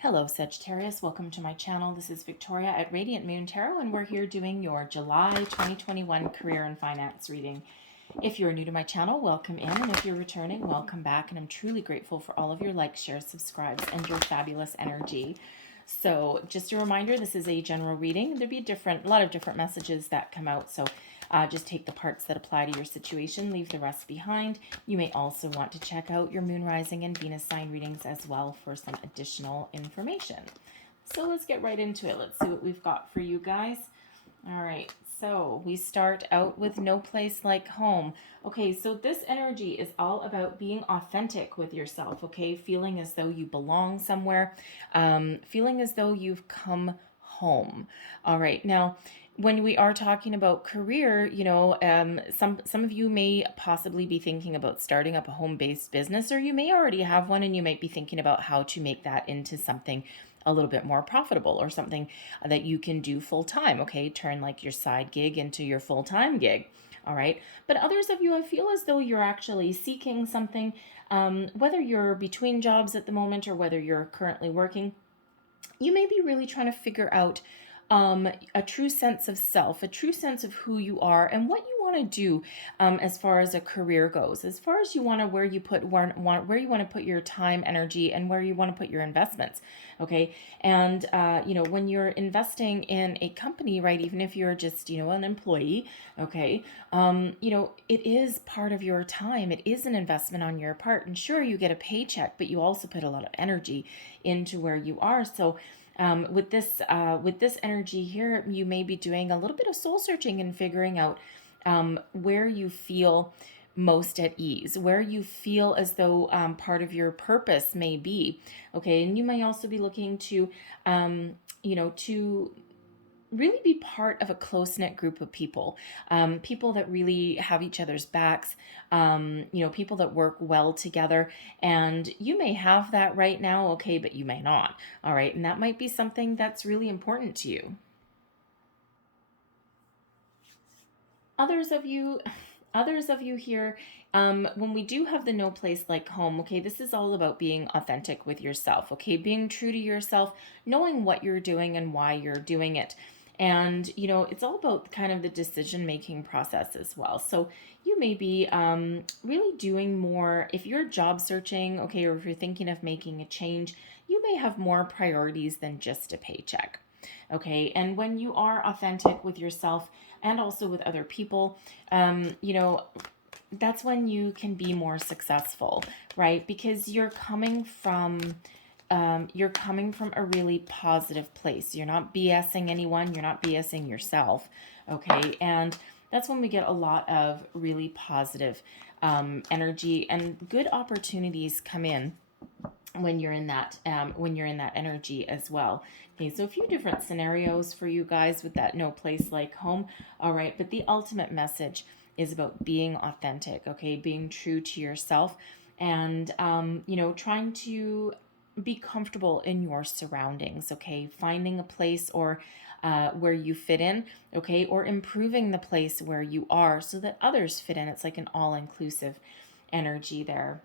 Hello Sagittarius, welcome to my channel. This is Victoria at Radiant Moon Tarot, and we're here doing your July 2021 career and finance reading. If you're new to my channel, welcome in, and if you're returning, welcome back, and I'm truly grateful for all of your likes, shares, subscribes, and your fabulous energy. So just a reminder, this is a general reading. There'll be a lot of different messages that come out, so just take the parts that apply to your situation, leave the rest behind. You may also want to check out your moon, rising, and Venus sign readings as well for some additional information. So let's get right into it. Let's see what we've got for you guys. All right, so we start out with no place like home. Okay, so this energy is all about being authentic with yourself, okay? Feeling as though you belong somewhere, feeling as though you've come home. All right, now when we are talking about career, some of you may possibly be thinking about starting up a home-based business, or you may already have one and you might be thinking about how to make that into something a little bit more profitable or something that you can do full-time, okay? Turn like your side gig into your full-time gig, all right? But others of you, I feel as though you're actually seeking something, whether you're between jobs at the moment or whether you're currently working, you may be really trying to figure out a true sense of self, a true sense of who you are and what you want to do as far as a career goes, as far as you want to where you want to put your time, energy, and where you want to put your investments. Okay, and when you're investing in a company, right, even if you're just an employee, okay, it is part of your time. It is an investment on your part, and sure, you get a paycheck, but you also put a lot of energy into where you are. So with this energy here, you may be doing a little bit of soul searching and figuring out where you feel most at ease, where you feel as though part of your purpose may be. Okay, and you may also be looking to to really be part of a close-knit group of people, people that really have each other's backs, people that work well together. And you may have that right now, okay, but you may not. All right, and that might be something that's really important to you. Others of you here, when we do have the no place like home, okay, this is all about being authentic with yourself, okay, being true to yourself, knowing what you're doing and why you're doing it. And it's all about kind of the decision making process as well. So you may be really doing more if you're job searching, okay, or if you're thinking of making a change. You may have more priorities than just a paycheck. Okay, and when you are authentic with yourself and also with other people, that's when you can be more successful, right? Because you're coming from a really positive place. You're not BSing anyone. You're not BSing yourself. Okay, and that's when we get a lot of really positive energy, and good opportunities come in when you're in that energy as well. Okay, so a few different scenarios for you guys with that no place like home. All right, but the ultimate message is about being authentic, okay, being true to yourself, and trying to be comfortable in your surroundings, okay, finding a place or where you fit in, okay, or improving the place where you are so that others fit in. It's like an all-inclusive energy there.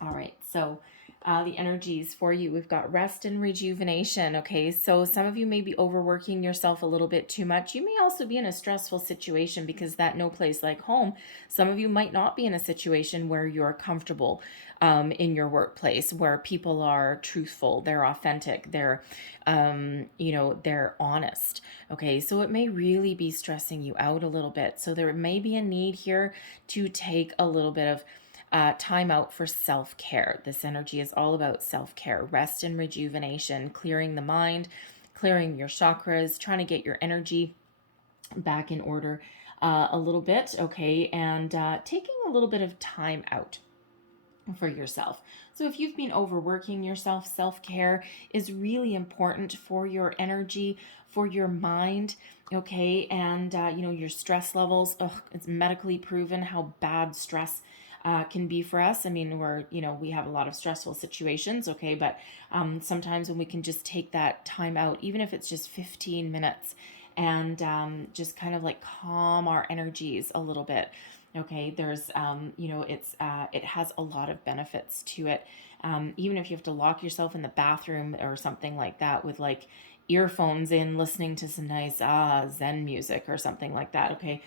All right, so the energies for you, we've got rest and rejuvenation. Okay, so some of you may be overworking yourself a little bit too much. You may also be in a stressful situation because that no place like home. Some of you might not be in a situation where you're comfortable in your workplace, where people are truthful, they're authentic, they're they're honest. Okay, so it may really be stressing you out a little bit. So there may be a need here to take a little bit of time out for self-care. This energy is all about self-care, rest and rejuvenation, clearing the mind, clearing your chakras, trying to get your energy back in order a little bit, okay, and taking a little bit of time out for yourself. So if you've been overworking yourself, self-care is really important for your energy, for your mind, okay, and your stress levels. It's medically proven how bad stress can be for us. I mean, we have a lot of stressful situations, okay, but sometimes when we can just take that time out, even if it's just 15 minutes, and just kind of like calm our energies a little bit, Okay, there's, it has a lot of benefits to it. Even if you have to lock yourself in the bathroom or something like that with like earphones in, listening to some nice Zen music or something like that. Okay,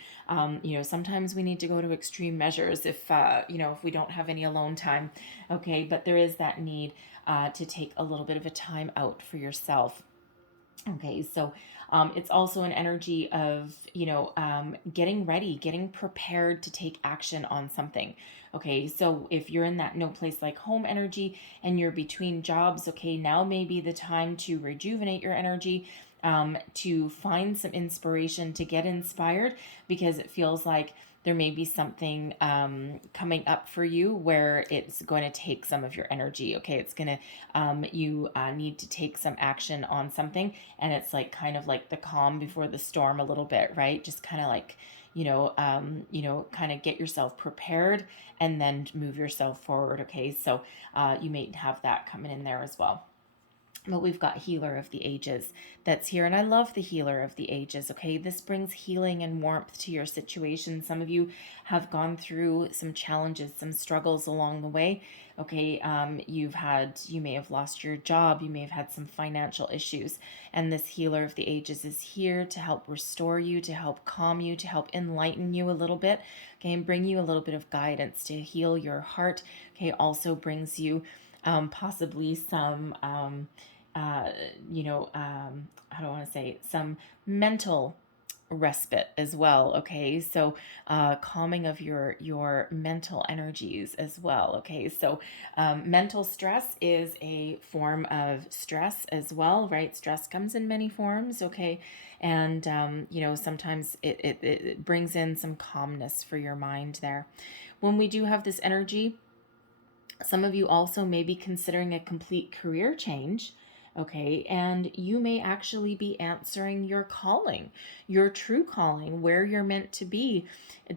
sometimes we need to go to extreme measures if if we don't have any alone time. Okay, but there is that need to take a little bit of a time out for yourself. Okay, so it's also an energy of, getting ready, getting prepared to take action on something. Okay, so if you're in that no place like home energy and you're between jobs, okay, now may be the time to rejuvenate your energy, to find some inspiration, to get inspired, because it feels like there may be something coming up for you where it's going to take some of your energy. Okay, it's going to, you need to take some action on something, and it's like kind of like the calm before the storm a little bit, right? Just kind of like, kind of get yourself prepared and then move yourself forward. Okay, so you may have that coming in there as well. But we've got Healer of the Ages that's here. And I love the Healer of the Ages, okay? This brings healing and warmth to your situation. Some of you have gone through some challenges, some struggles along the way, okay? You may have lost your job. You may have had some financial issues. And this Healer of the Ages is here to help restore you, to help calm you, to help enlighten you a little bit, okay? And bring you a little bit of guidance to heal your heart, okay? Also brings you possibly some... uh, how do I want to say, some mental respite as well. Okay, so calming of your mental energies as well. Okay, so mental stress is a form of stress as well, right? Stress comes in many forms. Okay, and sometimes it brings in some calmness for your mind there. When we do have this energy, some of you also may be considering a complete career change. Okay, and you may actually be answering your calling, your true calling, where you're meant to be.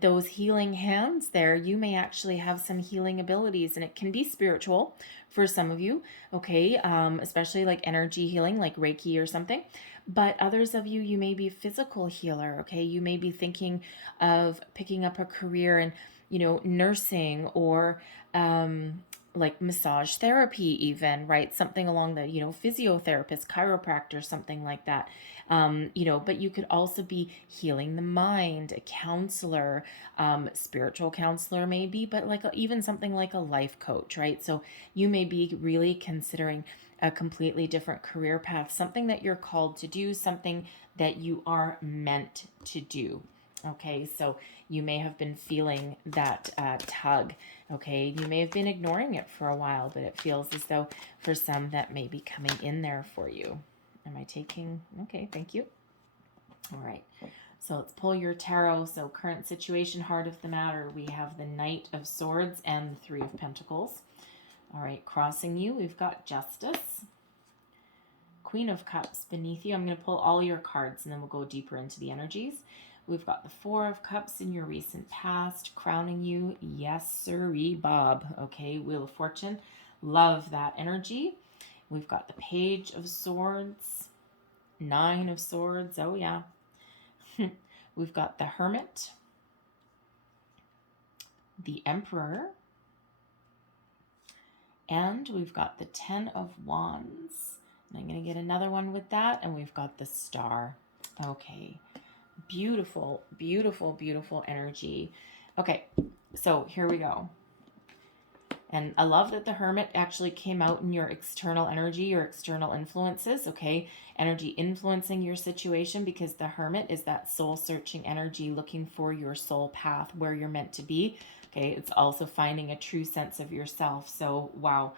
Those healing hands there, you may actually have some healing abilities, and it can be spiritual for some of you, okay, especially like energy healing, like Reiki or something. But others of you, you may be a physical healer, okay? You may be thinking of picking up a career in, nursing or like massage therapy, even, right? Something along the, physiotherapist, chiropractor, something like that. But you could also be healing the mind, a counselor, spiritual counselor maybe, but like even something like a life coach, right? So you may be really considering a completely different career path, something that you're called to do, something that you are meant to do. Okay, so you may have been feeling that tug. Okay, you may have been ignoring it for a while, but it feels as though for some that may be coming in there for you. Am I taking? Okay, thank you. All right, so let's pull your tarot. So current situation, heart of the matter. We have the Knight of Swords and the Three of Pentacles. All right, crossing you, we've got Justice. Queen of Cups beneath you. I'm going to pull all your cards and then we'll go deeper into the energies. We've got the Four of Cups in your recent past, crowning you. Yes, sirree, Bob. Okay, Wheel of Fortune. Love that energy. We've got the Page of Swords, Nine of Swords. Oh, yeah. We've got the Hermit, the Emperor, and we've got the Ten of Wands. And I'm going to get another one with that, and we've got the Star. Okay. Beautiful, beautiful, beautiful energy. Okay, so here we go. And I love that the Hermit actually came out in your external energy, your external influences, okay? Energy influencing your situation, because the Hermit is that soul-searching energy looking for your soul path, where you're meant to be, okay? It's also finding a true sense of yourself. So, wow,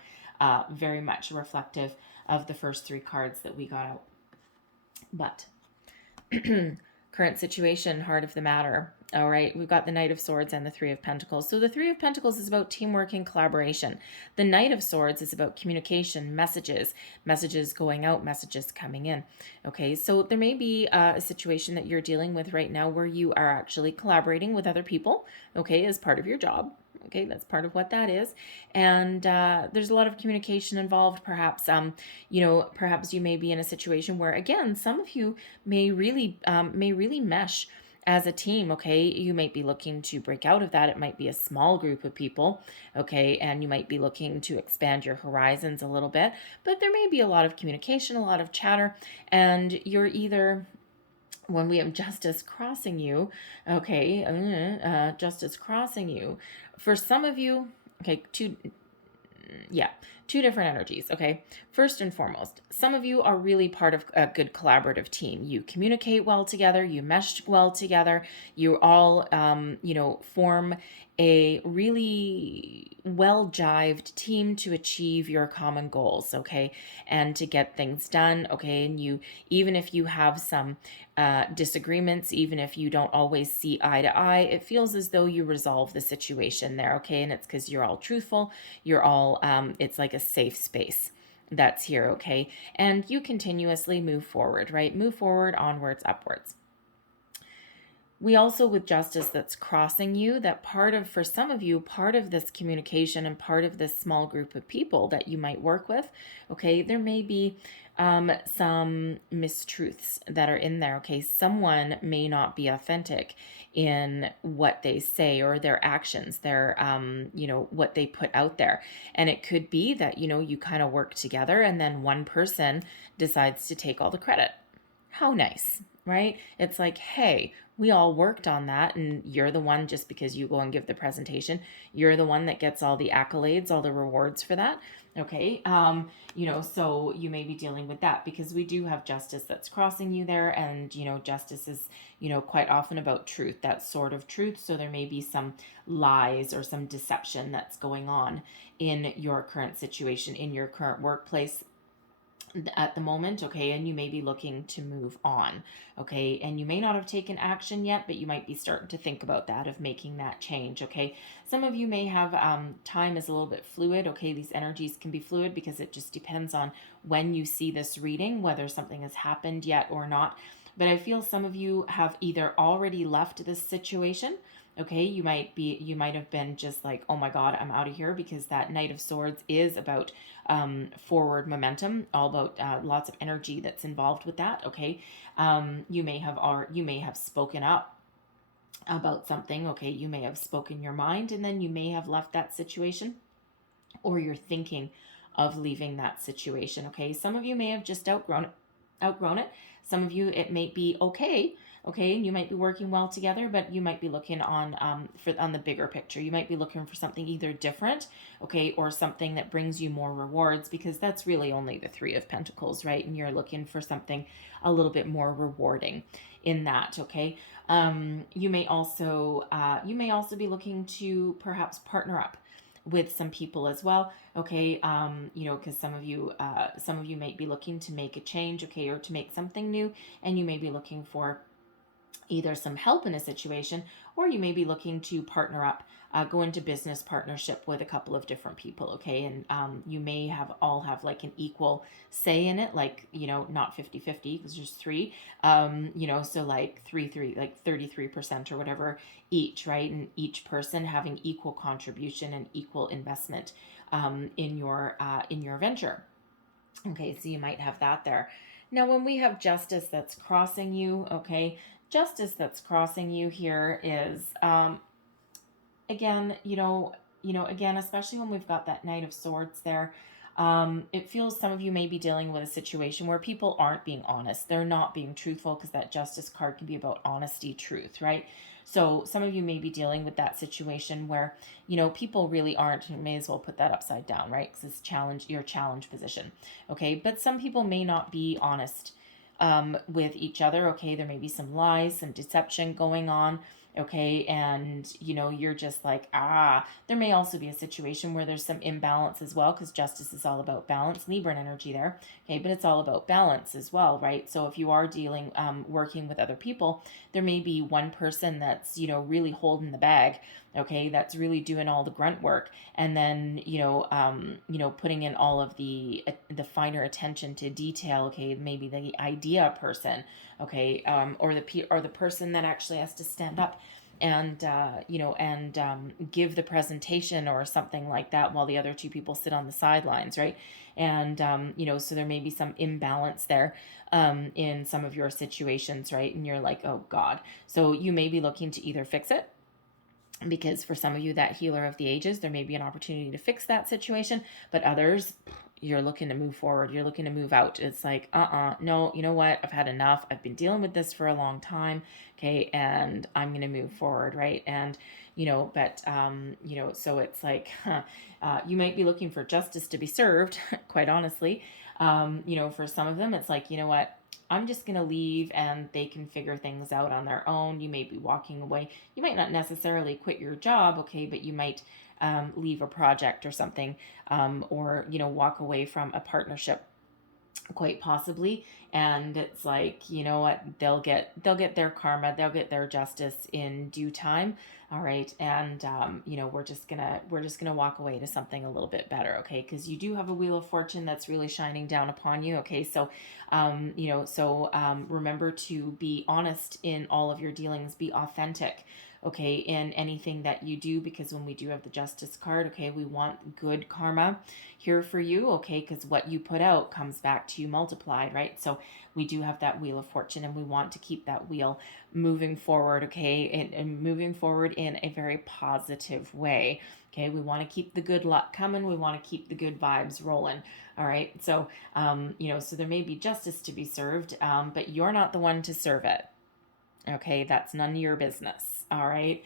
very much reflective of the first three cards that we got out. But... current situation, heart of the matter. All right, we've got the Knight of Swords and the Three of Pentacles. So the Three of Pentacles is about teamwork and collaboration. The Knight of Swords is about communication, messages going out, messages coming in. Okay, so there may be a situation that you're dealing with right now where you are actually collaborating with other people, okay, as part of your job. Okay, that's part of what that is. And there's a lot of communication involved. Perhaps, perhaps you may be in a situation where, again, some of you may really mesh as a team, okay, you might be looking to break out of that. It might be a small group of people, okay, and you might be looking to expand your horizons a little bit, but there may be a lot of communication, a lot of chatter, and you're either, when we have justice crossing you, okay, justice crossing you, for some of you, okay, two different energies, okay? First and foremost, some of you are really part of a good collaborative team. You communicate well together, you mesh well together, you all, form a really well jived team to achieve your common goals, okay? And to get things done, okay? And you, even if you have some disagreements, even if you don't always see eye to eye, it feels as though you resolve the situation there, okay? And it's because you're all truthful, you're all, it's like a safe space that's here, okay? And you continuously move forward, right? Move forward, onwards, upwards. We also, with justice that's crossing you, that part of, for some of you, part of this communication and part of this small group of people that you might work with, okay, there may be some mistruths that are in there, okay? Someone may not be authentic in what they say or their actions, their, what they put out there. And it could be that, you kind of work together and then one person decides to take all the credit. How nice, right? It's like, hey, we all worked on that, and you're the one, just because you go and give the presentation, you're the one that gets all the accolades, all the rewards for that. Okay. So you may be dealing with that because we do have justice that's crossing you there. And, justice is, quite often about truth, that sort of truth. So there may be some lies or some deception that's going on in your current situation, in your current workplace at the moment, okay, and you may be looking to move on, okay, and you may not have taken action yet, but you might be starting to think about that, of making that change, okay. Some of you may have, time is a little bit fluid, okay, these energies can be fluid because it just depends on when you see this reading, whether something has happened yet or not. But I feel some of you have either already left this situation, okay, you might have been just like, oh my God, I'm out of here, because that Knight of Swords is about forward momentum, all about lots of energy that's involved with that, okay. You may have spoken up about something, okay, you may have spoken your mind, and then you may have left that situation, or you're thinking of leaving that situation, okay. Some of you may have just outgrown it. Some of you, it may be okay, and you might be working well together, but you might be looking on the bigger picture. You might be looking for something either different, okay, or something that brings you more rewards, because that's really only the Three of Pentacles, right? And you're looking for something a little bit more rewarding in that, okay. You may also be looking to perhaps partner up with some people as well, okay, because some of you might be looking to make a change, okay, or to make something new, and you may be looking for either some help in a situation, or you may be looking to partner up, go into business partnership with a couple of different people, okay, and you may all have like an equal say in it, like, not 50-50, because there's three, so like three, like 33% or whatever each, right, and each person having equal contribution and equal investment in your venture, okay, so you might have that there. Now, when we have justice that's crossing you, okay, justice that's crossing you here is, again, again, especially when we've got that Knight of Swords there, it feels some of you may be dealing with a situation where people aren't being honest. They're not being truthful, because that Justice card can be about honesty, truth, right? So some of you may be dealing with that situation where, people really aren't, and may as well put that upside down, right? Because it's your challenge position, okay? But some people may not be honest with each other, okay? There may be some lies, some deception going on, okay, and you're just like, there may also be a situation where there's some imbalance as well, because justice is all about balance, Libran energy there, okay, but it's all about balance as well, right? So if you are dealing, working with other people, there may be one person that's, really holding the bag, okay, that's really doing all the grunt work, and then putting in all of the finer attention to detail, okay, maybe the idea person, okay, or the person that actually has to stand up and give the presentation or something like that while the other two people sit on the sidelines, right? And so there may be some imbalance there in some of your situations, right? And you're like, oh God. So you may be looking to either fix it, because for some of you, that healer of the ages, there may be an opportunity to fix that situation, but others, you're looking to move forward, you're looking to move out. It's like, no, you know what, I've had enough, I've been dealing with this for a long time, okay, and I'm going to move forward, right? And so it's like, you might be looking for justice to be served, quite honestly. For some of them, it's like, you know what, I'm just going to leave and they can figure things out on their own. You may be walking away. You might not necessarily quit your job, okay, but you might leave a project or something, or, walk away from a partnership, quite possibly. And it's like, you know what, they'll get their karma, they'll get their justice in due time. All right. And we're just gonna walk away to something a little bit better, okay? Because you do have a wheel of fortune that's really shining down upon you, okay? So remember to be honest in all of your dealings, be authentic, okay, in anything that you do, because when we do have the justice card, okay, we want good karma here for you, okay, because what you put out comes back to you multiplied, right? So we do have that wheel of fortune, and we want to keep that wheel moving forward, okay, and moving forward in a very positive way, okay? We want to keep the good luck coming, we want to keep the good vibes rolling, all right? So so there may be justice to be served, but you're not the one to serve it. Okay, that's none of your business. All right.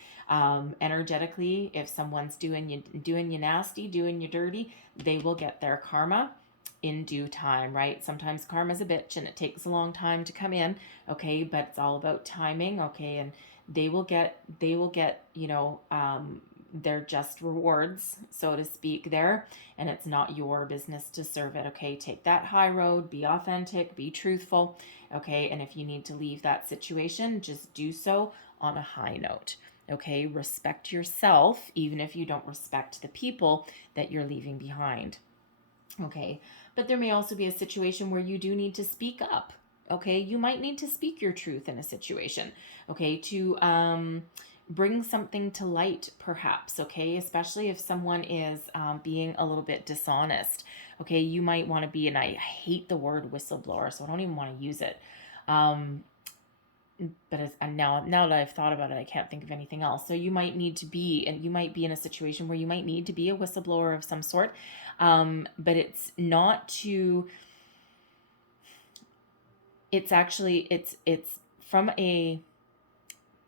Energetically, if someone's doing you nasty, doing you dirty, they will get their karma in due time, right? Sometimes karma's a bitch and it takes a long time to come in. Okay, but it's all about timing. Okay, and they will get their just rewards, so to speak, there, and it's not your business to serve it. Okay, take that high road, be authentic, be truthful, okay, and if you need to leave that situation, just do so on a high note, okay? Respect yourself, even if you don't respect the people that you're leaving behind, okay? But there may also be a situation where you do need to speak up, okay? You might need to speak your truth in a situation, okay, to bring something to light, perhaps, okay? Especially if someone is being a little bit dishonest, okay? You might want to be, and I hate the word whistleblower, so I don't even want to use it. And now that I've thought about it, I can't think of anything else. So you might need to be, and you might be in a situation where you might need to be a whistleblower of some sort, but it's not to. It's actually it's from a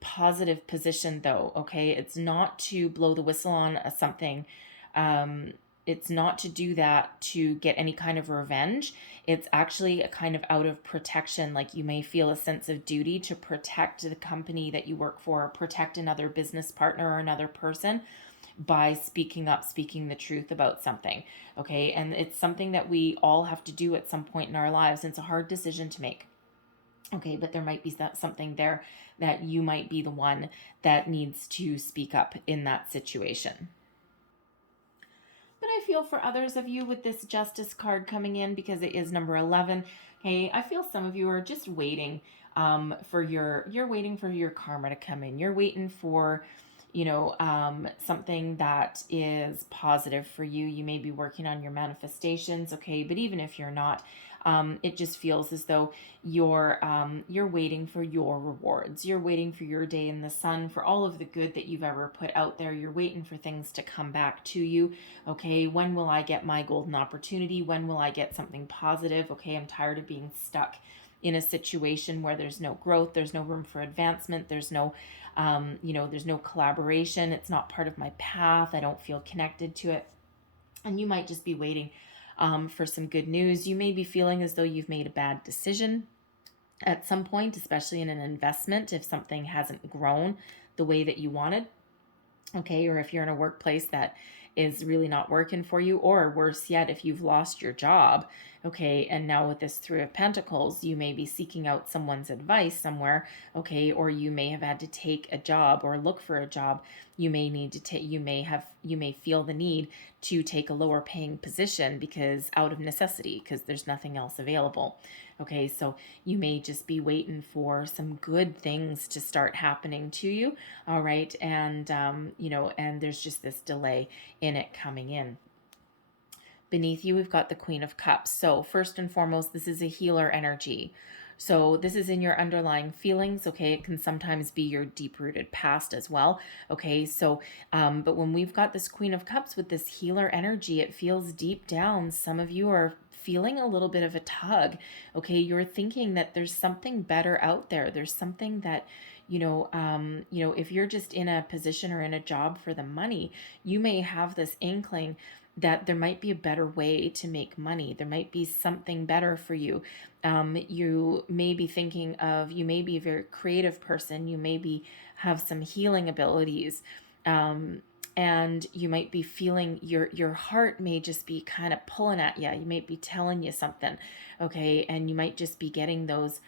positive position, though, okay? It's not to blow the whistle on something. It's not to do that to get any kind of revenge. It's actually a kind of out of protection. Like, you may feel a sense of duty to protect the company that you work for, protect another business partner or another person by speaking up, speaking the truth about something, okay? And it's something that we all have to do at some point in our lives. And it's a hard decision to make. Okay, but there might be something there that you might be the one that needs to speak up in that situation. But I feel for others of you with this justice card coming in, because it is number 11. Okay, I feel some of you are just waiting you're waiting for your karma to come in. You're waiting for something that is positive for you. You may be working on your manifestations, okay, but even if you're not, it just feels as though you're waiting for your rewards. You're waiting for your day in the sun, for all of the good that you've ever put out there. You're waiting for things to come back to you. Okay, when will I get my golden opportunity? When will I get something positive? Okay, I'm tired of being stuck in a situation where there's no growth, there's no room for advancement, there's no there's no collaboration. It's not part of my path. I don't feel connected to it. And you might just be waiting for some good news. You may be feeling as though you've made a bad decision at some point, especially in an investment, if something hasn't grown the way that you wanted. Okay, or if you're in a workplace that is really not working for you, or worse yet, if you've lost your job, Okay, and now with this Three of Pentacles, you may be seeking out someone's advice somewhere, okay, or you may have had to take a job or look for a job. You may need to take, you may feel the need to take a lower paying position because out of necessity, because there's nothing else available. Okay, so you may just be waiting for some good things to start happening to you, all right, and and there's just this delay in it coming in. Beneath you, we've got the Queen of Cups. So first and foremost, this is a healer energy. So this is in your underlying feelings, okay? It can sometimes be your deep-rooted past as well, okay? So, but when we've got this Queen of Cups with this healer energy, it feels deep down. Some of you are feeling a little bit of a tug, okay? You're thinking that there's something better out there. There's something that, if you're just in a position or in a job for the money, you may have this inkling that there might be a better way to make money. There might be something better for you. You may be thinking of, you may be a very creative person. You may have some healing abilities. And you might be feeling your heart may just be kind of pulling at you. You might be telling you something, okay? And you might just be getting those,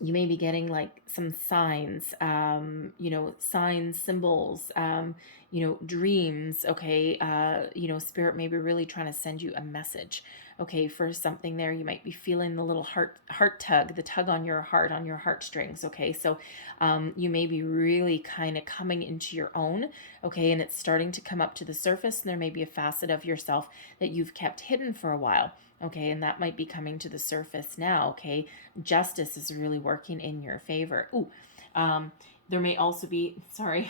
you may be getting like some signs, signs, symbols, dreams, okay? Spirit may be really trying to send you a message, okay, for something there. You might be feeling the little heart tug, the tug on your heart, on your heartstrings, okay? So you may be really kind of coming into your own, okay? And it's starting to come up to the surface, and there may be a facet of yourself that you've kept hidden for a while. Okay, and that might be coming to the surface now, okay? Justice is really working in your favor. There may also be, for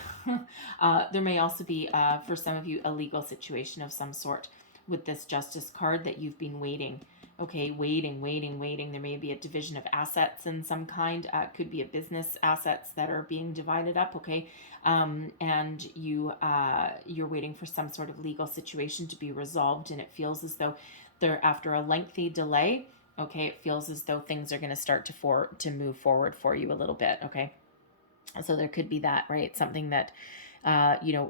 some of you, a legal situation of some sort with this Justice card that you've been waiting. Okay, waiting. There may be a division of assets in some kind. Could be a business assets that are being divided up, okay? And you're waiting for some sort of legal situation to be resolved, and it feels as though after a lengthy delay, okay, it feels as though things are going to start to move forward for you a little bit, okay? So there could be that, right? Something that,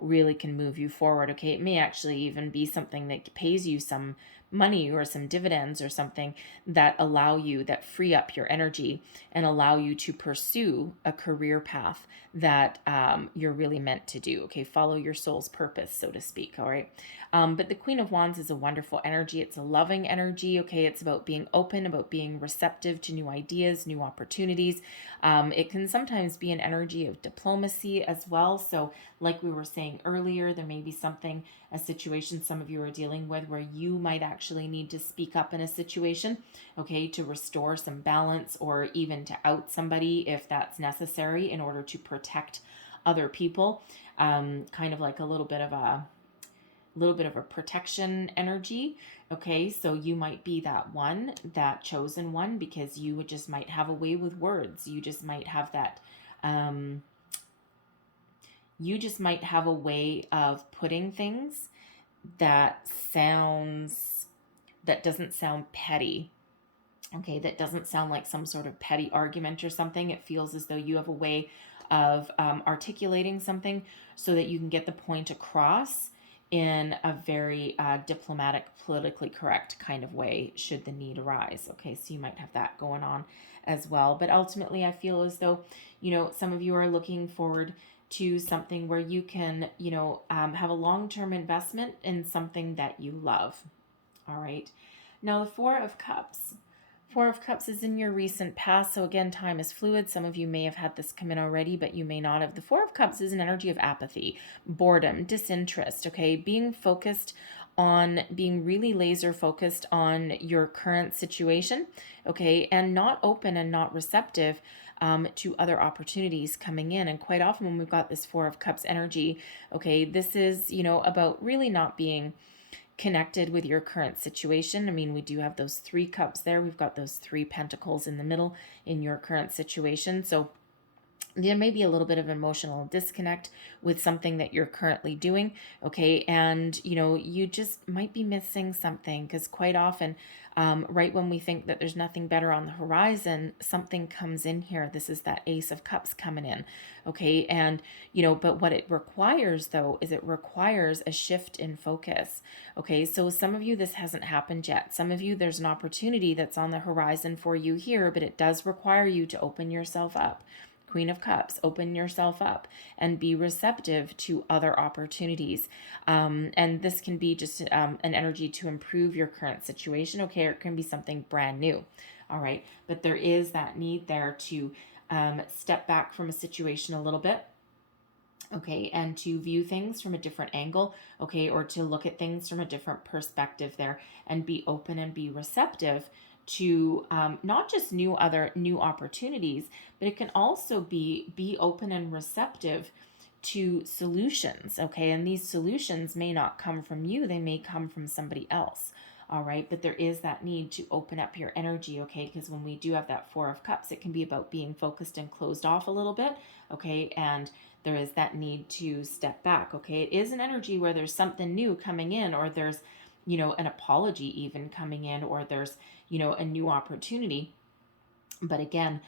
really can move you forward, okay? It may actually even be something that pays you some money or some dividends or something that free up your energy and allow you to pursue a career path that you're really meant to do, okay? Follow your soul's purpose, so to speak, all right? But the Queen of Wands is a wonderful energy. It's a loving energy, okay? It's about being open, about being receptive to new ideas, new opportunities. It can sometimes be an energy of diplomacy as well. So like we were saying earlier, there may be a situation some of you are dealing with where you might actually need to speak up in a situation, okay, to restore some balance or even to out somebody if that's necessary in order to protect other people. Kind of like a little bit of a protection energy, okay? So you might be that chosen one, because you just might have a way with words. You just might have that a way of putting things that doesn't sound petty, okay? That doesn't sound like some sort of petty argument or something. It feels as though you have a way of articulating something so that you can get the point across in a very diplomatic, politically correct kind of way, should the need arise. Okay, so you might have that going on as well. But ultimately, I feel as though, some of you are looking forward to something where you can, have a long-term investment in something that you love. All right. Now, the Four of Cups. Four of Cups is in your recent past. So again, time is fluid. Some of you may have had this come in already, but you may not have. The Four of Cups is an energy of apathy, boredom, disinterest, okay? Being really laser focused on your current situation, okay? And not open and not receptive to other opportunities coming in. And quite often when we've got this Four of Cups energy, okay, this is, about really not being connected with your current situation. I mean, we do have those 3 cups there. We've got those 3 pentacles in the middle in your current situation. So there may be a little bit of emotional disconnect with something that you're currently doing, okay? And, you just might be missing something, because quite often Right when we think that there's nothing better on the horizon, something comes in here. This is that Ace of Cups coming in. Okay. And, but what it requires though, is it requires a shift in focus. Okay. So some of you, this hasn't happened yet. Some of you, there's an opportunity that's on the horizon for you here, but it does require you to open yourself up. Queen of Cups, open yourself up and be receptive to other opportunities. And this can be just an energy to improve your current situation, okay, or it can be something brand new. All right, but there is that need there to step back from a situation a little bit, okay, and to view things from a different angle, okay, or to look at things from a different perspective there, and be open and be receptive to not just new opportunities, but it can also be open and receptive to solutions, okay? And these solutions may not come from you, they may come from somebody else. All right, but there is that need to open up your energy, okay? Because when we do have that Four of Cups, it can be about being focused and closed off a little bit, okay? And there is that need to step back, okay? It is an energy where there's something new coming in, or there's, an apology even coming in, or there's, a new opportunity. But again,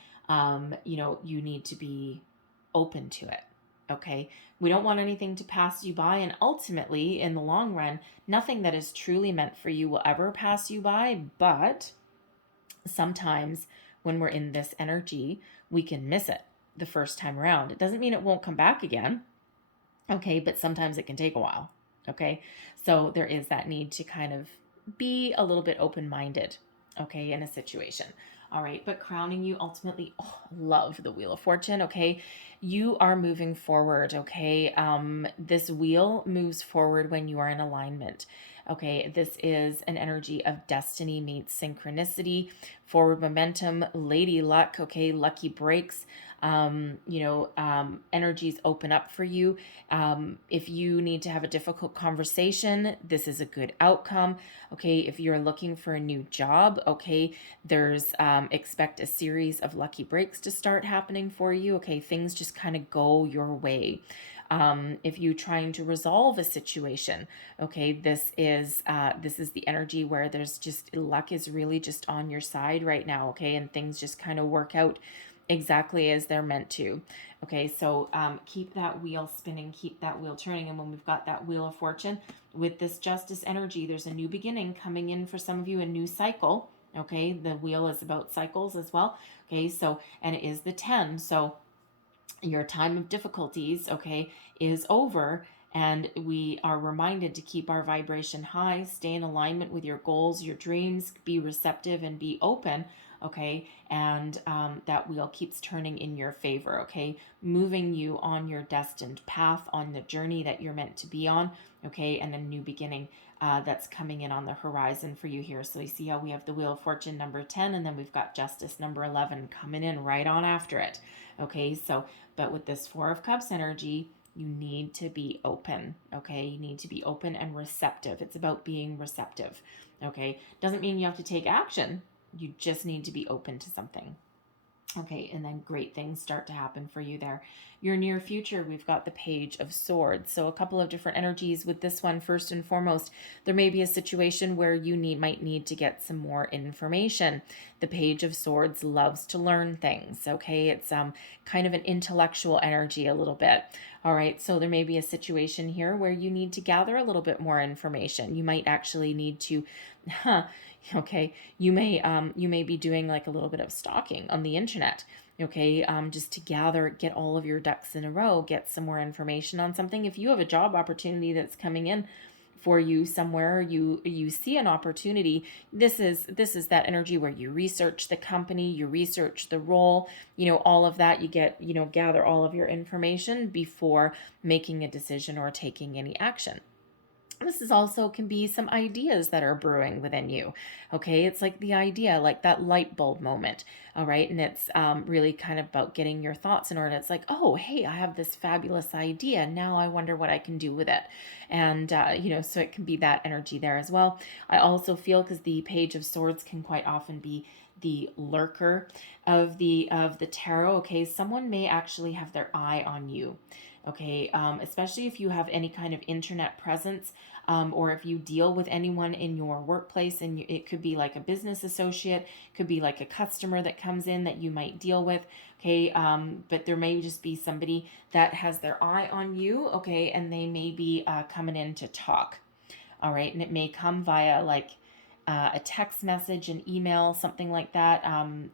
you need to be open to it, okay? We don't want anything to pass you by. And ultimately, in the long run, nothing that is truly meant for you will ever pass you by. But sometimes when we're in this energy, we can miss it the first time around. It doesn't mean it won't come back again, okay? But sometimes it can take a while, okay? So there is that need to kind of be a little bit open-minded, okay, in a situation. All right, but crowning you ultimately, love the Wheel of Fortune, okay? You are moving forward, okay? This wheel moves forward when you are in alignment, okay? This is an energy of destiny meets synchronicity, forward momentum, lady luck, okay? Lucky breaks, energies open up for you. If you need to have a difficult conversation, this is a good outcome. Okay. If you're looking for a new job, okay, there's, expect a series of lucky breaks to start happening for you. Okay. Things just kind of go your way. If you're trying to resolve a situation, okay, this is the energy where there's just luck is really just on your side right now. Okay. And things just kind of work out exactly as they're meant to. Okay, so keep that wheel spinning, keep that wheel turning. And when we've got that Wheel of Fortune with this Justice energy, there's a new beginning coming in for some of you, a new cycle. Okay, the wheel is about cycles as well. Okay, so, and it is the 10. So your time of difficulties, okay, is over. And we are reminded to keep our vibration high, stay in alignment with your goals, your dreams, be receptive and be open, okay? And that wheel keeps turning in your favor, okay? Moving you on your destined path, on the journey that you're meant to be on, okay? And a new beginning that's coming in on the horizon for you here. So you see how we have the Wheel of Fortune number 10, and then we've got Justice number 11 coming in right on after it, okay? So, but with this Four of Cups energy, you need to be open, okay? You need to be open and receptive. It's about being receptive, okay? Doesn't mean you have to take action. You just need to be open to something. Okay, and then great things start to happen for you there. Your near future, we've got the Page of Swords. So a couple of different energies with this one. First and foremost, there may be a situation where you might need to get some more information. The Page of Swords loves to learn things, okay? It's kind of an intellectual energy a little bit. All right, so there may be a situation here where you need to gather a little bit more information. You might actually need to, okay, you may be doing like a little bit of stalking on the internet, okay, just to get all of your ducks in a row, get some more information on something. If you have a job opportunity that's coming in for you somewhere, you see an opportunity, this is that energy where you research the company, you research the role, all of that. You get, gather all of your information before making a decision or taking any action. This is also can be some ideas that are brewing within you. Okay, it's like the idea, like that light bulb moment. All right, and it's really kind of about getting your thoughts in order. It's like, oh, hey, I have this fabulous idea. Now I wonder what I can do with it. And so it can be that energy there as well. I also feel, because the Page of Swords can quite often be the lurker of the tarot. Okay, someone may actually have their eye on you. Okay, especially if you have any kind of internet presence. or if you deal with anyone in your workplace, and it could be like a business associate, could be like a customer that comes in that you might deal with. Okay, but there may just be somebody that has their eye on you. Okay, and they may be coming in to talk. All right, and it may come via like a text message, an email, something like that,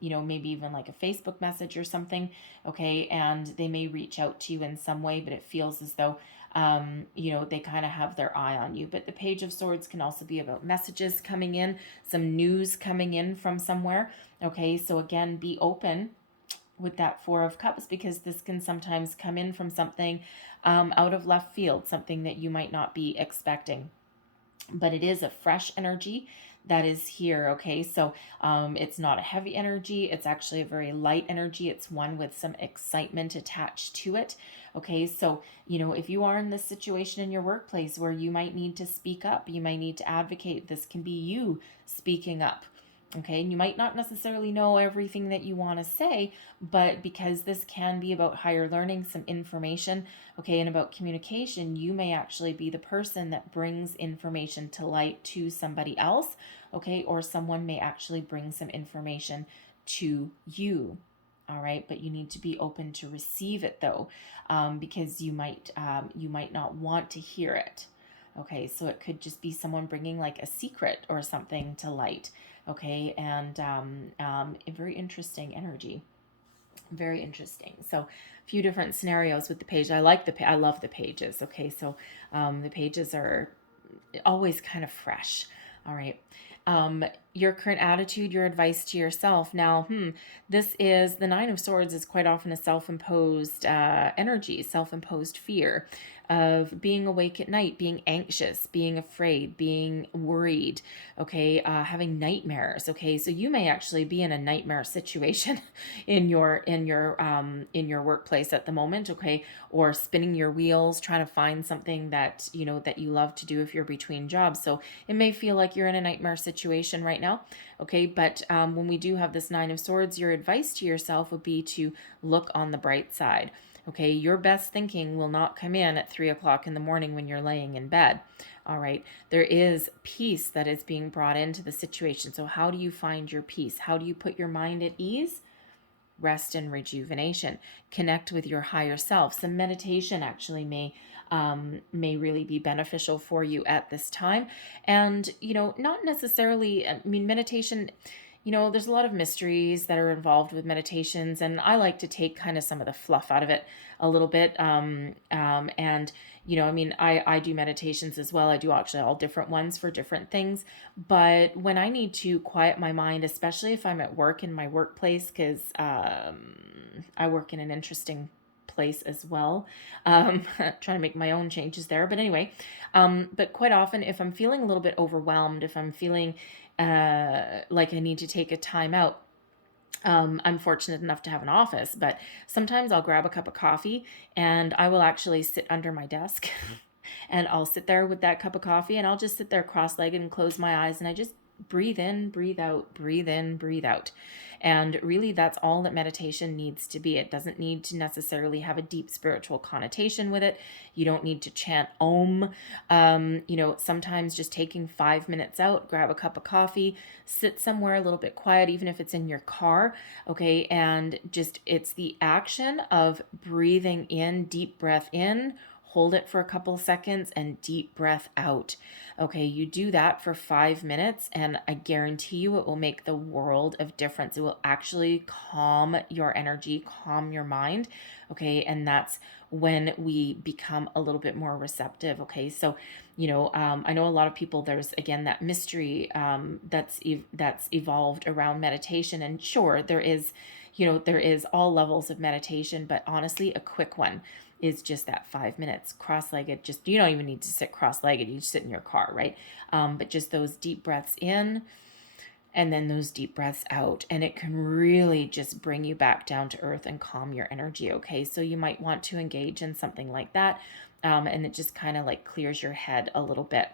maybe even like a Facebook message or something. Okay, and they may reach out to you in some way, but it feels as though they kind of have their eye on you. But the Page of Swords can also be about messages coming in, some news coming in from somewhere. Okay, so again, be open with that Four of Cups, because this can sometimes come in from something out of left field, something that you might not be expecting. But it is a fresh energy that is here. Okay, so it's not a heavy energy, it's actually a very light energy. It's one with some excitement attached to it. Okay, so if you are in this situation in your workplace where you might need to speak up, you might need to advocate, this can be you speaking up. Okay, and you might not necessarily know everything that you want to say, but because this can be about higher learning, some information, okay, and about communication, you may actually be the person that brings information to light to somebody else, okay, or someone may actually bring some information to you. All right, but you need to be open to receive it though, because you might not want to hear it. Okay, so it could just be someone bringing like a secret or something to light. Okay, and a very interesting energy. Very interesting. So a few different scenarios with the page. I love the pages. Okay, so the pages are always kind of fresh. All right. Your current attitude, your advice to yourself. Now, this is the Nine of Swords is quite often a self-imposed energy, self-imposed fear of being awake at night, being anxious, being afraid, being worried, okay, having nightmares. Okay, so you may actually be in a nightmare situation in your workplace at the moment, okay, or spinning your wheels trying to find something that that you love to do if you're between jobs. So it may feel like you're in a nightmare situation right now, okay, but when we do have this Nine of Swords, your advice to yourself would be to look on the bright side. Okay, your best thinking will not come in at 3 o'clock in the morning when you're laying in bed. All right, there is peace that is being brought into the situation. So how do you find your peace? How do you put your mind at ease? Rest and rejuvenation. Connect with your higher self. Some meditation actually may really be beneficial for you at this time. And not necessarily, meditation, there's a lot of mysteries that are involved with meditations, and I like to take kind of some of the fluff out of it a little bit. And I do meditations as well. I do actually all different ones for different things. But when I need to quiet my mind, especially if I'm at work in my workplace, because I work in an interesting place as well, trying to make my own changes there. But anyway, but quite often if I'm feeling a little bit overwhelmed, if I'm feeling like I need to take a time out, I'm fortunate enough to have an office, but sometimes I'll grab a cup of coffee and I will actually sit under my desk and I'll sit there with that cup of coffee and I'll just sit there cross-legged and close my eyes and I just breathe in, breathe out, breathe in, breathe out. And really that's all that meditation needs to be. It doesn't need to necessarily have a deep spiritual connotation with it. You don't need to chant Om. Sometimes just taking 5 minutes out, grab a cup of coffee, sit somewhere a little bit quiet, even if it's in your car, okay? And just, it's the action of breathing in, deep breath in, hold it for a couple of seconds and deep breath out. Okay, you do that for 5 minutes and I guarantee you it will make the world of difference. It will actually calm your energy, calm your mind. Okay, and that's when we become a little bit more receptive. Okay, so I know a lot of people, there's again that mystery that's evolved around meditation, and sure, there is all levels of meditation, but honestly a quick one is just that 5 minutes cross-legged. Just, you don't even need to sit cross-legged, you just sit in your car, right? But just those deep breaths in and then those deep breaths out, and it can really just bring you back down to earth and calm your energy. Okay, so you might want to engage in something like that, and it just kind of like clears your head a little bit.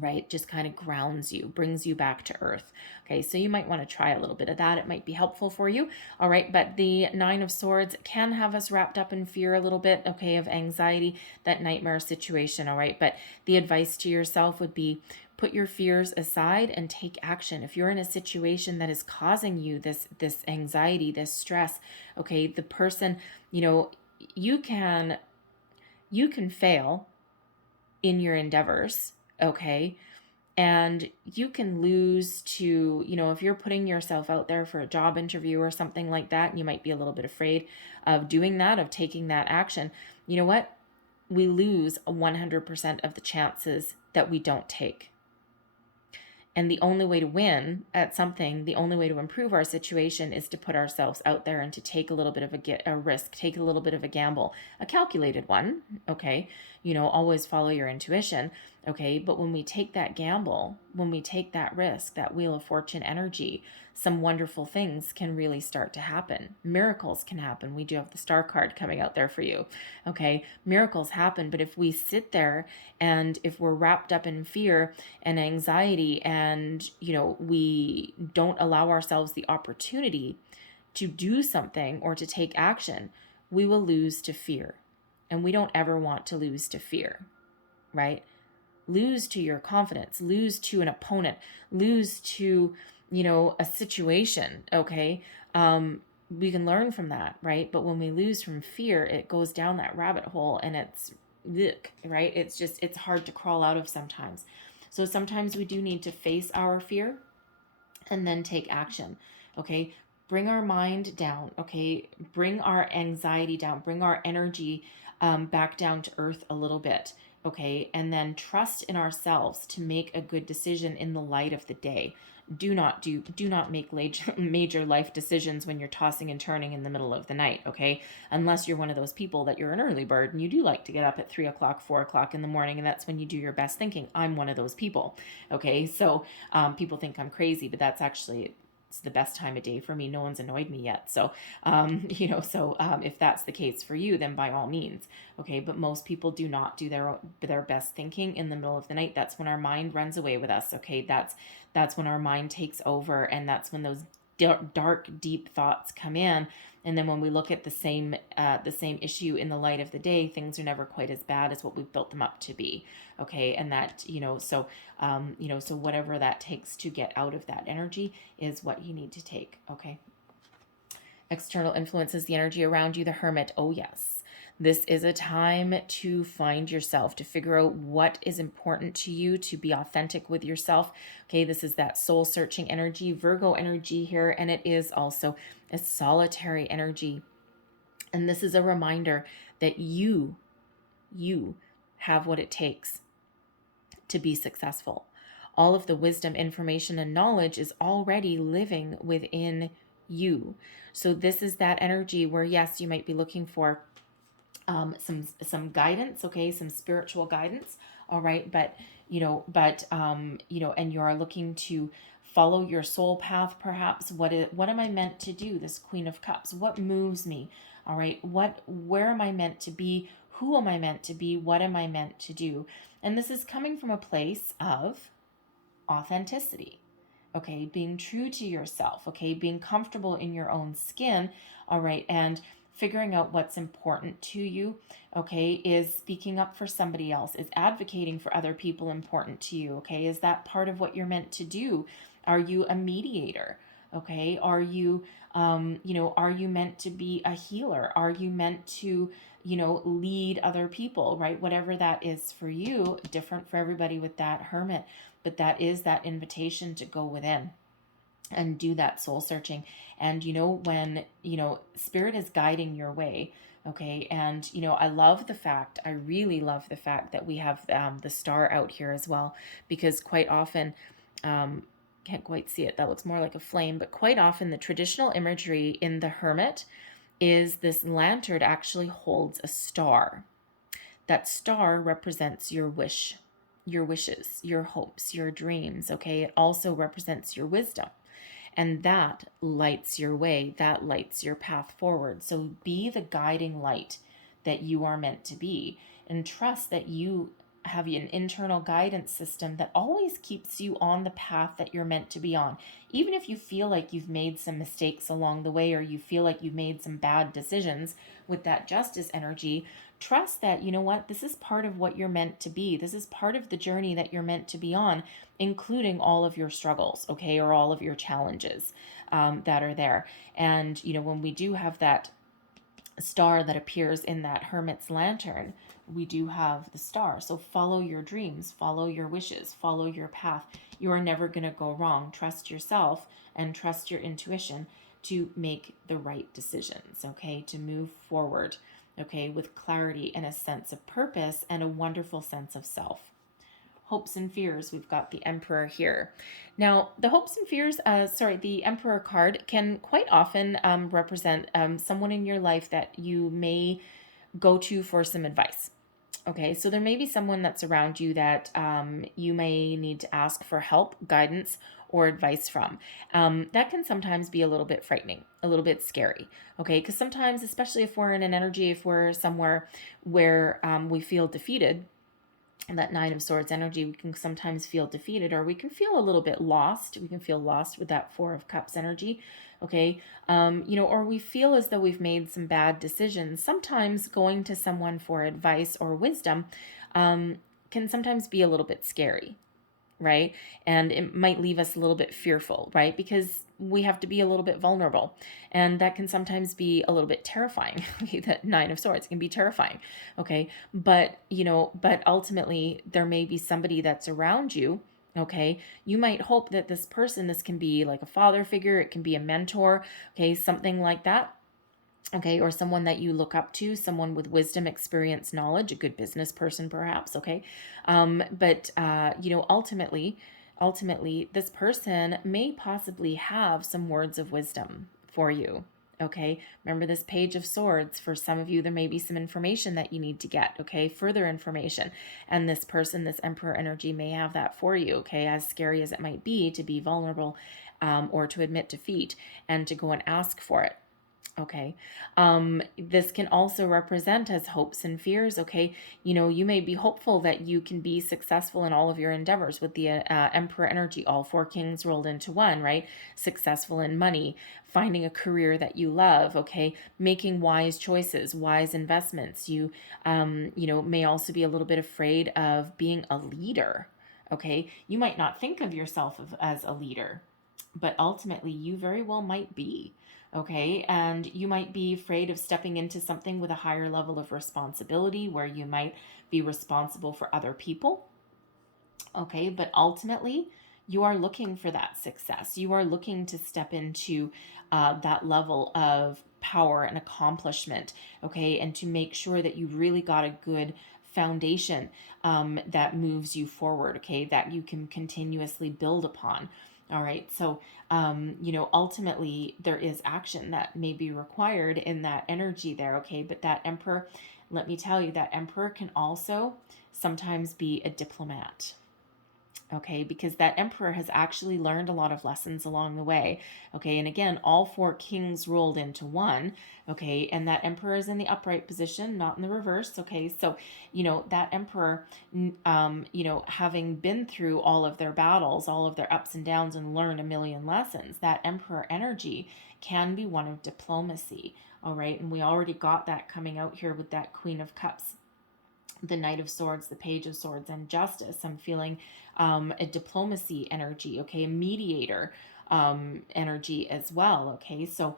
right? Just kind of grounds you, brings you back to earth. Okay, so you might want to try a little bit of that. It might be helpful for you. All right, but the Nine of Swords can have us wrapped up in fear a little bit, okay, of anxiety, that nightmare situation. All right, but the advice to yourself would be put your fears aside and take action. If you're in a situation that is causing you this anxiety, this stress, okay, the person, you can fail in your endeavors, okay? And you can lose to, if you're putting yourself out there for a job interview or something like that, and you might be a little bit afraid of doing that, of taking that action, you know what? We lose 100% of the chances that we don't take. And the only way to win at something, the only way to improve our situation is to put ourselves out there and to take a little bit of a risk, take a little bit of a gamble, a calculated one, okay? Always follow your intuition, okay? But when we take that gamble, when we take that risk, that Wheel of Fortune energy, some wonderful things can really start to happen. Miracles can happen. We do have the Star card coming out there for you, okay? Miracles happen, but if we sit there and if we're wrapped up in fear and anxiety and, we don't allow ourselves the opportunity to do something or to take action, we will lose to fear. And we don't ever want to lose to fear, right? Lose to your confidence, lose to an opponent, lose to, a situation, okay? We can learn from that, right? But when we lose from fear, it goes down that rabbit hole and it's, right? It's hard to crawl out of sometimes. So sometimes we do need to face our fear and then take action, okay? Bring our mind down, okay? Bring our anxiety down, bring our energy back down to earth a little bit, okay? And then trust in ourselves to make a good decision in the light of the day. Do not make major life decisions when you're tossing and turning in the middle of the night, okay? Unless you're one of those people that you're an early bird and you do like to get up at 3 o'clock, 4 o'clock in the morning, and that's when you do your best thinking. I'm one of those people, okay? So people think I'm crazy, but that's actually, it's the best time of day for me. No one's annoyed me yet. So, if that's the case for you, then by all means, okay? But most people do not do their best thinking in the middle of the night. That's when our mind runs away with us, okay? That's when our mind takes over, and that's when those dark, deep thoughts come in. And then when we look at the same issue in the light of the day, things are never quite as bad as what we've built them up to be. Okay. And that, so whatever that takes to get out of that energy is what you need to take. Okay. External influences, the energy around you, the Hermit. Oh yes. This is a time to find yourself, to figure out what is important to you, to be authentic with yourself. Okay, this is that soul searching energy, Virgo energy here, and it is also a solitary energy. And this is a reminder that you have what it takes to be successful. All of the wisdom, information, and knowledge is already living within you. So this is that energy where, yes, you might be looking for some guidance, okay, some spiritual guidance, all right, but and you're looking to follow your soul path, perhaps. What am I meant to do? This Queen of Cups, what moves me? All right, where am I meant to be? Who am I meant to be? What am I meant to do? And this is coming from a place of authenticity, okay, being true to yourself, okay, being comfortable in your own skin, all right, and figuring out what's important to you, okay? Is speaking up for somebody else? Is advocating for other people important to you, okay? Is that part of what you're meant to do? Are you a mediator, okay? Are you, are you meant to be a healer? Are you meant to, lead other people, right? Whatever that is for you, different for everybody with that Hermit, but that is that invitation to go within and do that soul searching. And when spirit is guiding your way, okay, and I really love the fact that we have the star out here as well, because quite often can't quite see it, that looks more like a flame, but quite often the traditional imagery in the Hermit is this lantern actually holds a star. That star represents your wishes, your hopes, your dreams, okay? It also represents your wisdom. And that lights your way, that lights your path forward. So be the guiding light that you are meant to be, and trust that you have an internal guidance system that always keeps you on the path that you're meant to be on. Even if you feel like you've made some mistakes along the way, or you feel like you've made some bad decisions with that justice energy, trust that, you know what, this is part of what you're meant to be. This is part of the journey that you're meant to be on, including all of your struggles, okay, or all of your challenges that are there. And, you know, when we do have that star that appears in that hermit's lantern, we do have the star. So follow your dreams, follow your wishes, follow your path. You are never going to go wrong. Trust yourself and trust your intuition to make the right decisions, okay, to move forward, okay, with clarity and a sense of purpose and a wonderful sense of self. Hopes and fears, we've got the Emperor here. Now, the hopes and fears, the Emperor card can quite often represent someone in your life that you may go to for some advice. Okay, so there may be someone that's around you that you may need to ask for help, guidance, or advice from. That can sometimes be a little bit frightening, a little bit scary, okay? Because sometimes, especially if we're in an energy, if we're somewhere where we feel defeated, and that Nine of Swords energy, we can sometimes feel defeated, or we can feel a little bit lost. We can feel lost with that Four of Cups energy, okay? You know, or we feel as though we've made some bad decisions. Sometimes going to someone for advice or wisdom can sometimes be a little bit scary, right? And it might leave us a little bit fearful, right? Because we have to be a little bit vulnerable. And that can sometimes be a little bit terrifying. Okay, that Nine of Swords can be terrifying. Okay. But, you know, but ultimately there may be somebody that's around you. Okay. You might hope that this person, this can be like a father figure. It can be a mentor. Okay. Something like that. Okay, or someone that you look up to, someone with wisdom, experience, knowledge, a good business person perhaps, okay? But you know, ultimately, this person may possibly have some words of wisdom for you, okay? Remember this Page of Swords, for some of you, there may be some information that you need to get, okay? Further information. And this person, this Emperor energy may have that for you, okay? As scary as it might be to be vulnerable or to admit defeat and to go and ask for it. Okay. This can also represent as hopes and fears. Okay. You know, you may be hopeful that you can be successful in all of your endeavors with the Emperor energy, all four kings rolled into one, right? Successful in money, finding a career that you love. Okay. Making wise choices, wise investments. You know, may also be a little bit afraid of being a leader. Okay. You might not think of yourself as a leader, but ultimately you very well might be. Okay, and you might be afraid of stepping into something with a higher level of responsibility where you might be responsible for other people. Okay, but ultimately, you are looking for that success. You are looking to step into that level of power and accomplishment. Okay, and to make sure that you really got a good foundation that moves you forward. Okay, that you can continuously build upon. All right, so you know, ultimately there is action that may be required in that energy there, okay? But that Emperor, let me tell you, that Emperor can also sometimes be a diplomat. Okay, because that Emperor has actually learned a lot of lessons along the way. Okay, and again, all four kings rolled into one. Okay, and that Emperor is in the upright position, not in the reverse. Okay, so, you know, that Emperor, you know, having been through all of their battles, all of their ups and downs, and learned a million lessons, that Emperor energy can be one of diplomacy. All right, and we already got that coming out here with that Queen of Cups, the Knight of Swords, the Page of Swords, and Justice. I'm feeling a diplomacy energy, okay, a mediator energy as well, okay? So,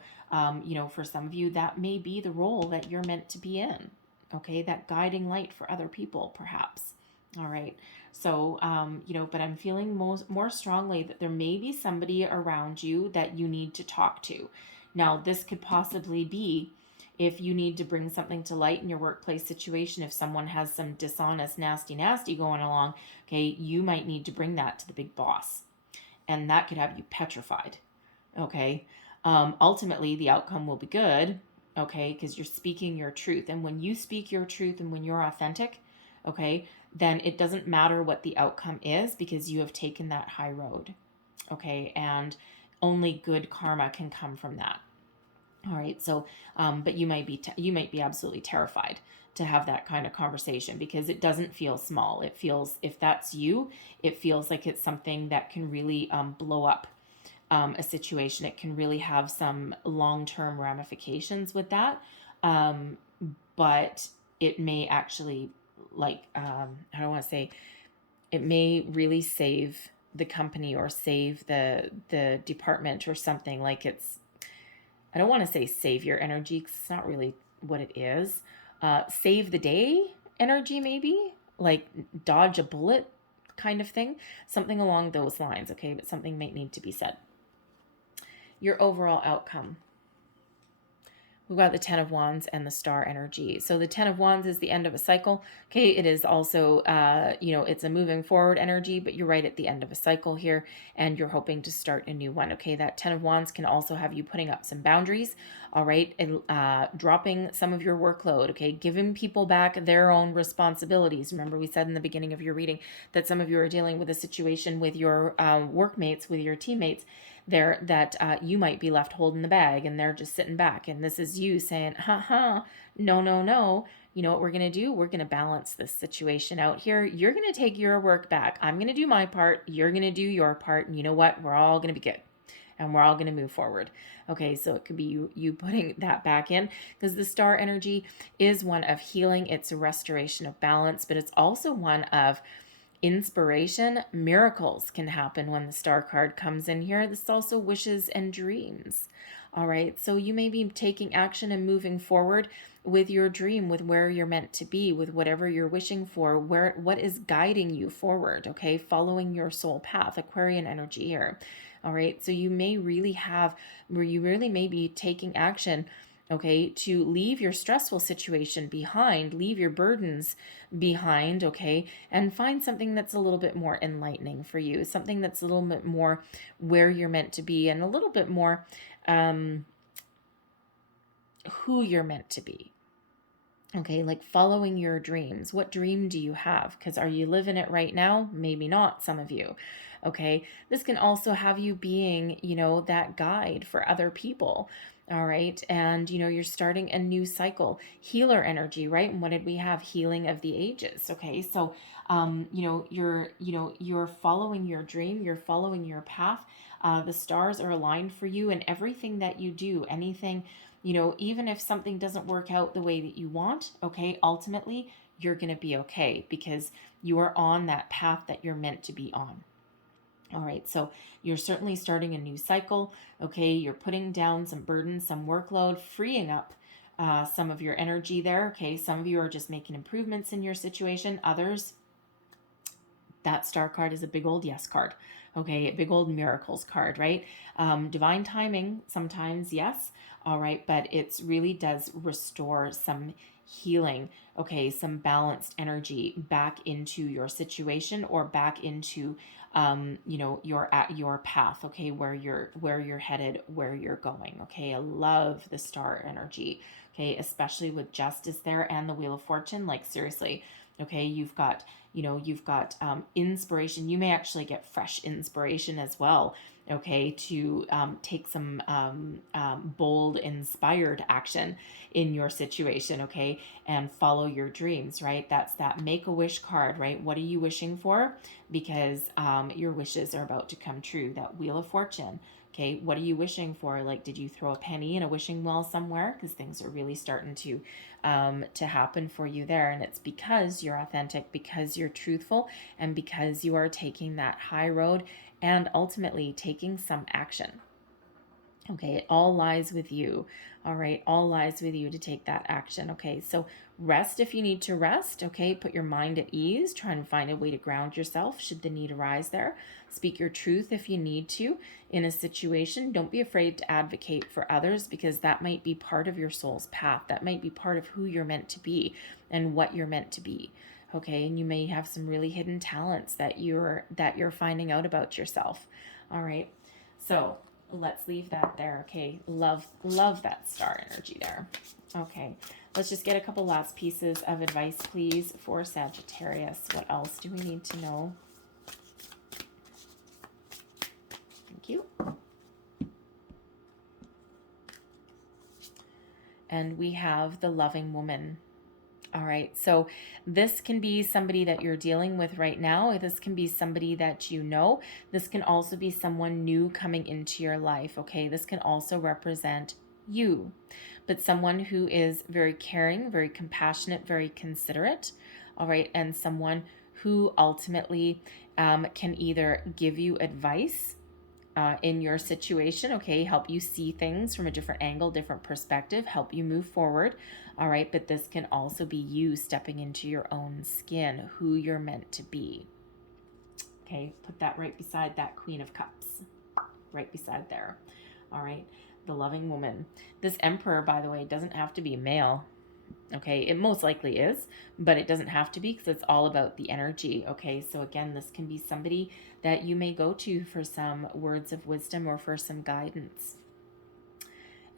you know, for some of you, that may be the role that you're meant to be in, okay? That guiding light for other people, perhaps. All right. So, you know, but I'm feeling more strongly that there may be somebody around you that you need to talk to. Now, this could possibly be if you need to bring something to light in your workplace situation, if someone has some dishonest, nasty going along, okay, you might need to bring that to the big boss. And that could have you petrified, okay? Ultimately, the outcome will be good, okay, because you're speaking your truth. And when you speak your truth and when you're authentic, okay, then it doesn't matter what the outcome is because you have taken that high road, okay? And only good karma can come from that. All right, so, but you might be absolutely terrified, to have that kind of conversation, because it doesn't feel small. It feels, if that's you, it feels like it's something that can really blow up a situation. It can really have some long-term ramifications with that. But it may actually, like, I don't want to say, it may really save the company or save the department or something. Like, it's, I don't want to say save your energy, because it's not really what it is. Save the day energy, maybe, like dodge a bullet kind of thing, something along those lines. Okay, but something might need to be said. Your overall outcome. We've got the Ten of Wands and the Star energy. So the Ten of Wands is the end of a cycle. Okay, it is also, it's a moving forward energy, but you're right at the end of a cycle here, and you're hoping to start a new one. Okay, that Ten of Wands can also have you putting up some boundaries, all right, and dropping some of your workload, okay, giving people back their own responsibilities. Remember, we said in the beginning of your reading that some of you are dealing with a situation with your workmates, with your teammates, there, that you might be left holding the bag and they're just sitting back, and this is you saying, no, you know what we're going to do? We're going to balance this situation out here. You're going to take your work back. I'm going to do my part. You're going to do your part. And you know what? We're all going to be good, and we're all going to move forward. Okay, so it could be you putting that back in, because the Star energy is one of healing. It's a restoration of balance, but it's also one of inspiration. Miracles can happen when the Star card comes in here. This is also wishes and dreams. All right, so you may be taking action and moving forward with your dream, with where you're meant to be, with whatever you're wishing for, what is guiding you forward. Okay, following your soul path. Aquarian energy here. All right, so you may really be taking action, okay, to leave your stressful situation behind, leave your burdens behind, okay, and find something that's a little bit more enlightening for you, something that's a little bit more where you're meant to be, and a little bit more who you're meant to be. Okay, like following your dreams. What dream do you have? Because are you living it right now? Maybe not, some of you. Okay, this can also have you being, that guide for other people. All right, and you're starting a new cycle. Healer energy, right? And what did we have? Healing of the ages. Okay, so you're following your dream, you're following your path. The stars are aligned for you, and everything that you do, anything, even if something doesn't work out the way that you want, okay, ultimately you're going to be okay, because you are on that path that you're meant to be on. All right, so you're certainly starting a new cycle. Okay, you're putting down some burden, some workload, freeing up some of your energy there. Okay, some of you are just making improvements in your situation. Others, that Star card is a big old yes card. Okay, a big old miracles card, right? Divine timing sometimes, yes. All right, but it really does restore some healing, okay, some balanced energy back into your situation, or back into your path, okay, where you're headed, where you're going. Okay, I love the Star energy, okay, especially with justice there and the Wheel of Fortune. Like, seriously, okay, you've got inspiration. You may actually get fresh inspiration as well, okay, to take some bold, inspired action in your situation, okay, and follow your dreams, right? That's that Make-A-Wish card, right? What are you wishing for? Because your wishes are about to come true. That Wheel of Fortune, okay, what are you wishing for? Like, did you throw a penny in a wishing well somewhere? Because things are really starting to happen for you there. And it's because you're authentic, because you're truthful, and because you are taking that high road and ultimately taking some action. Okay, it all lies with you. All right, all lies with you to take that action. Okay, so rest if you need to rest. Okay, put your mind at ease. Try and find a way to ground yourself should the need arise there. Speak your truth if you need to in a situation. Don't be afraid to advocate for others, because that might be part of your soul's path. That might be part of who you're meant to be and what you're meant to be. Okay, and you may have some really hidden talents that you're finding out about yourself. All right, so let's leave that there. Okay, love that Star energy there. Okay, let's just get a couple last pieces of advice, please, for Sagittarius. What else do we need to know? Thank you. And we have the Loving Woman. All right, so this can be somebody that you're dealing with right now. This can be somebody that you know. This can also be someone new coming into your life, okay? This can also represent you, but someone who is very caring, very compassionate, very considerate, all right? And someone who ultimately can either give you advice in your situation, okay, help you see things from a different angle, different perspective, help you move forward, all right, but this can also be you stepping into your own skin, who you're meant to be, okay, put that right beside that Queen of Cups, right beside there, all right, the loving woman. This Emperor, by the way, doesn't have to be male. Okay, it most likely is, but it doesn't have to be because it's all about the energy. Okay, so again, this can be somebody that you may go to for some words of wisdom or for some guidance.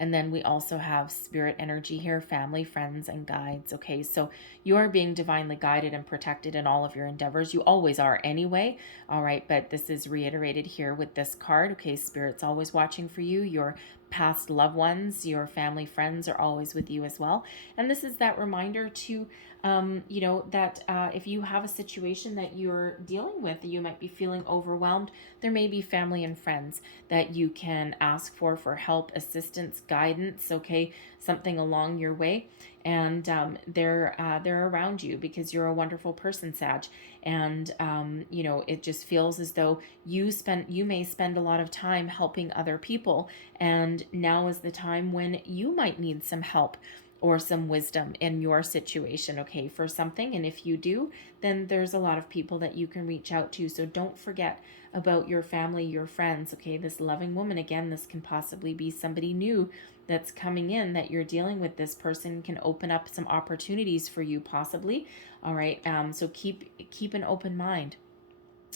And then we also have spirit energy here, family, friends, and guides. Okay, so you are being divinely guided and protected in all of your endeavors. You always are anyway. All right, but this is reiterated here with this card. Okay, spirit's always watching for you. Your past loved ones, your family, friends are always with you as well. And this is that reminder to, that if you have a situation that you're dealing with, you might be feeling overwhelmed, there may be family and friends that you can ask for help, assistance, guidance, okay, something along your way. And they're around you because you're a wonderful person, Sag. And it just feels as though you may spend a lot of time helping other people, and now is the time when you might need some help or some wisdom in your situation, okay, for something. And if you do, then there's a lot of people that you can reach out to. So don't forget about your family, your friends, okay? This loving woman, again, this can possibly be somebody new that's coming in that you're dealing with. This person can open up some opportunities for you, possibly. All right, so keep an open mind.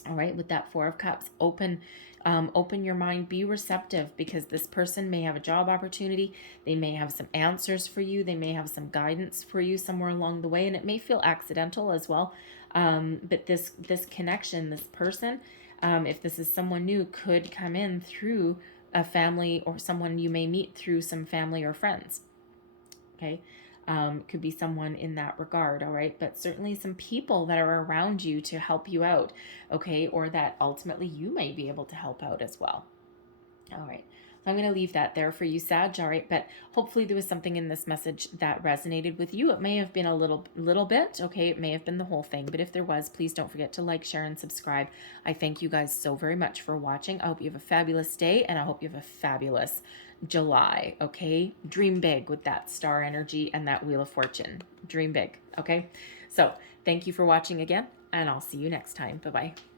All right, with that Four of Cups, open your mind, be receptive, because this person may have a job opportunity. They may have some answers for you. They may have some guidance for you somewhere along the way, and it may feel accidental as well. But this connection, this person, if this is someone new, could come in through a family or someone you may meet through some family or friends. Okay. Could be someone in that regard, all right? But certainly some people that are around you to help you out, okay? Or that ultimately you may be able to help out as well. All right. So I'm going to leave that there for you, Sag, all right? But hopefully there was something in this message that resonated with you. It may have been a little bit, okay? It may have been the whole thing, but if there was, please don't forget to like, share, and subscribe. I thank you guys so very much for watching. I hope you have a fabulous day, and I hope you have a fabulous July, okay? Dream big with that star energy and that Wheel of Fortune. Dream big, okay? So thank you for watching again, and I'll see you next time. Bye-bye.